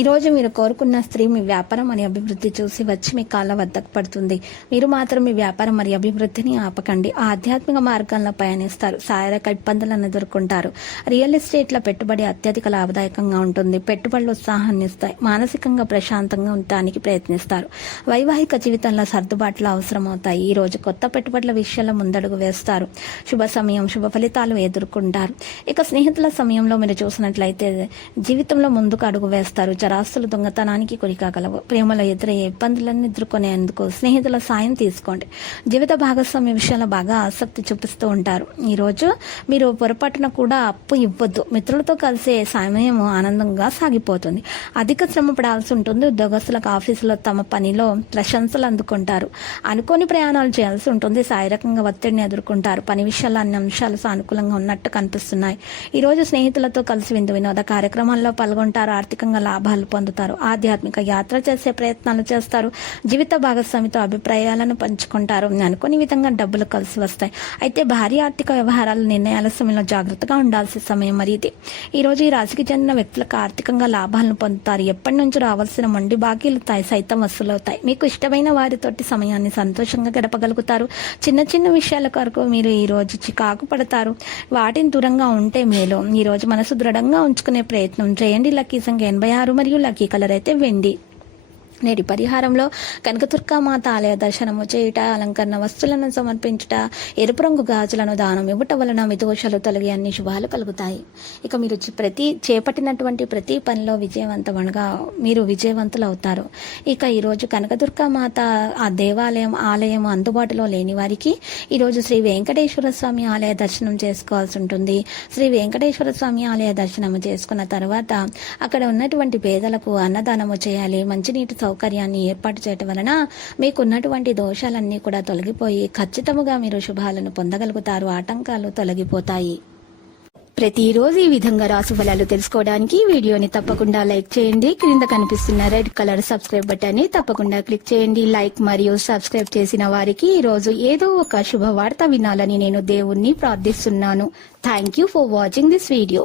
ఈరోజు మీరు కోరుకున్న స్త్రీ మీ వ్యాపారం అని అభివృద్ధి చూసి వచ్చి మీ కాళ్ళ వద్దకు పడుతుంది. మీరు మాత్రం మీ వ్యాపారం మరియు అభివృద్ధిని ఆపకండి. ఆధ్యాత్మిక మార్గాల్లో పయనిస్తారు. శారీరక ఇబ్బందులను ఎదుర్కొంటారు. రియల్ ఎస్టేట్ల పెట్టుబడి అత్యధిక లాభదాయకంగా ఉంటుంది. పెట్టుబడులు ఉత్సాహాన్ని ఇస్తాయి. మానసికంగా ప్రశాంతంగా ఉండటానికి ప్రయత్నిస్తారు. వైవాహిక జీవితంలో సర్దుబాట్లు అవసరమవుతాయి. ఈ రోజు కొత్త పెట్టుబడుల విషయంలో ముందడుగు వేస్తారు. శుభ సమయం శుభ ఫలితాలు ఎదుర్కొంటారు. ఇక స్నేహితుల సమయంలో మీరు చూసినట్లయితే జీవితంలో ముందుకు అడుగు వేస్తారు. రాస్తుల దొంగతనానికి కొరికాగలవు ప్రేమలో ఎదురయ్యే ఇబ్బందులను ఎదుర్కొనేందుకు స్నేహితుల సాయం తీసుకోండి. జీవిత భాగస్వామి విషయంలో బాగా ఆసక్తి చూపిస్తూ ఉంటారు. ఈరోజు మీరు పొరపాటున కూడా అప్పు ఇవ్వద్దు. మిత్రులతో కలిసే సమయం ఆనందంగా సాగిపోతుంది. అధిక శ్రమ పడాల్సి ఉంటుంది. ఉద్యోగస్తులకు ఆఫీసులో తమ పనిలో ప్రశంసలు అందుకుంటారు. అనుకోని ప్రయాణాలు చేయాల్సి ఉంటుంది. శారీరకంగా ఒత్తిడిని ఎదుర్కొంటారు. పని విషయాల్లో అన్ని అంశాలు సానుకూలంగా ఉన్నట్టు కనిపిస్తున్నాయి. ఈరోజు స్నేహితులతో కలిసి విందు వినోద కార్యక్రమాల్లో పాల్గొంటారు. ఆర్థికంగా లాభాలు పొందుతారు. ఆధ్యాత్మిక యాత్ర చేసే ప్రయత్నాలు చేస్తారు. జీవిత భాగస్వామితో అభిప్రాయాలను పంచుకుంటారు. అనుకుని విధంగా డబ్బులు కలిసి వస్తాయి. అయితే భారీ ఆర్థిక వ్యవహారాల నిర్ణయాల సమయంలో జాగ్రత్తగా ఉండాల్సిన సమయం మరి ఇది. ఈరోజు ఈ రాశికి చెందిన వ్యక్తులకు ఆర్థికంగా లాభాలను పొందుతారు. ఎప్పటి నుంచి రావాల్సిన మొండి బాకీలు సైతం వసూలవుతాయి. మీకు ఇష్టమైన వారితోటి సమయాన్ని సంతోషంగా గడపగలుగుతారు. చిన్న చిన్న విషయాల కొరకు మీరు ఈ రోజు చికాకు పడతారు. వాటిని దూరంగా ఉంటే మేలు. ఈ రోజు మనసు దృఢంగా ఉంచుకునే ప్రయత్నం చేయండి. లక్కీ సంఖ్య ఎనభై ఆరు మరియు లక్కీ కలర్ అయితే వెండి. నేటి పరిహారంలో కనకదుర్గామాత ఆలయ దర్శనము చేయుట అలంకరణ వస్తువులను సమర్పించుట ఎరుపు రంగు గాజులను దానం ఇవ్వటం వలన మీ దోషాలు తొలగి అన్ని శుభాలు కలుగుతాయి. ఇక మీరు ప్రతి చేపట్టినటువంటి ప్రతి పనిలో విజయవంతమనగా మీరు విజయవంతులు అవుతారు ఇక ఈరోజు కనకదుర్గామాత ఆ దేవాలయం ఆలయం అందుబాటులో లేని వారికి ఈరోజు శ్రీ వెంకటేశ్వర స్వామి ఆలయ దర్శనం చేసుకోవాల్సి ఉంటుంది. శ్రీ వెంకటేశ్వర స్వామి ఆలయ దర్శనం చేసుకున్న తర్వాత అక్కడ ఉన్నటువంటి పేదలకు అన్నదానము చేయాలి మంచినీటి సౌకర్యాన్ని ఏర్పాటు చేయటం వలన మీకున్నటువంటి దోషాలన్నీ కూడా తొలగిపోయి ఖచ్చితముగా మీరు శుభాలను పొందగలుగుతారు. ఆటంకాలు తొలగిపోతాయి. ప్రతిరోజు ఈ విధంగా రాసు ఫలాలు తెలుసుకోవడానికి వీడియోని తప్పకుండా లైక్ చేయండి. క్రింద కనిపిస్తున్న రెడ్ కలర్ సబ్స్క్రైబ్ బటన్ని తప్పకుండా క్లిక్ చేయండి. లైక్ మరియు సబ్స్క్రైబ్ చేసిన వారికి ఈ రోజు ఏదో ఒక శుభవార్త వినాలని నేను దేవుణ్ణి ప్రార్థిస్తున్నాను. Thank you for watching this video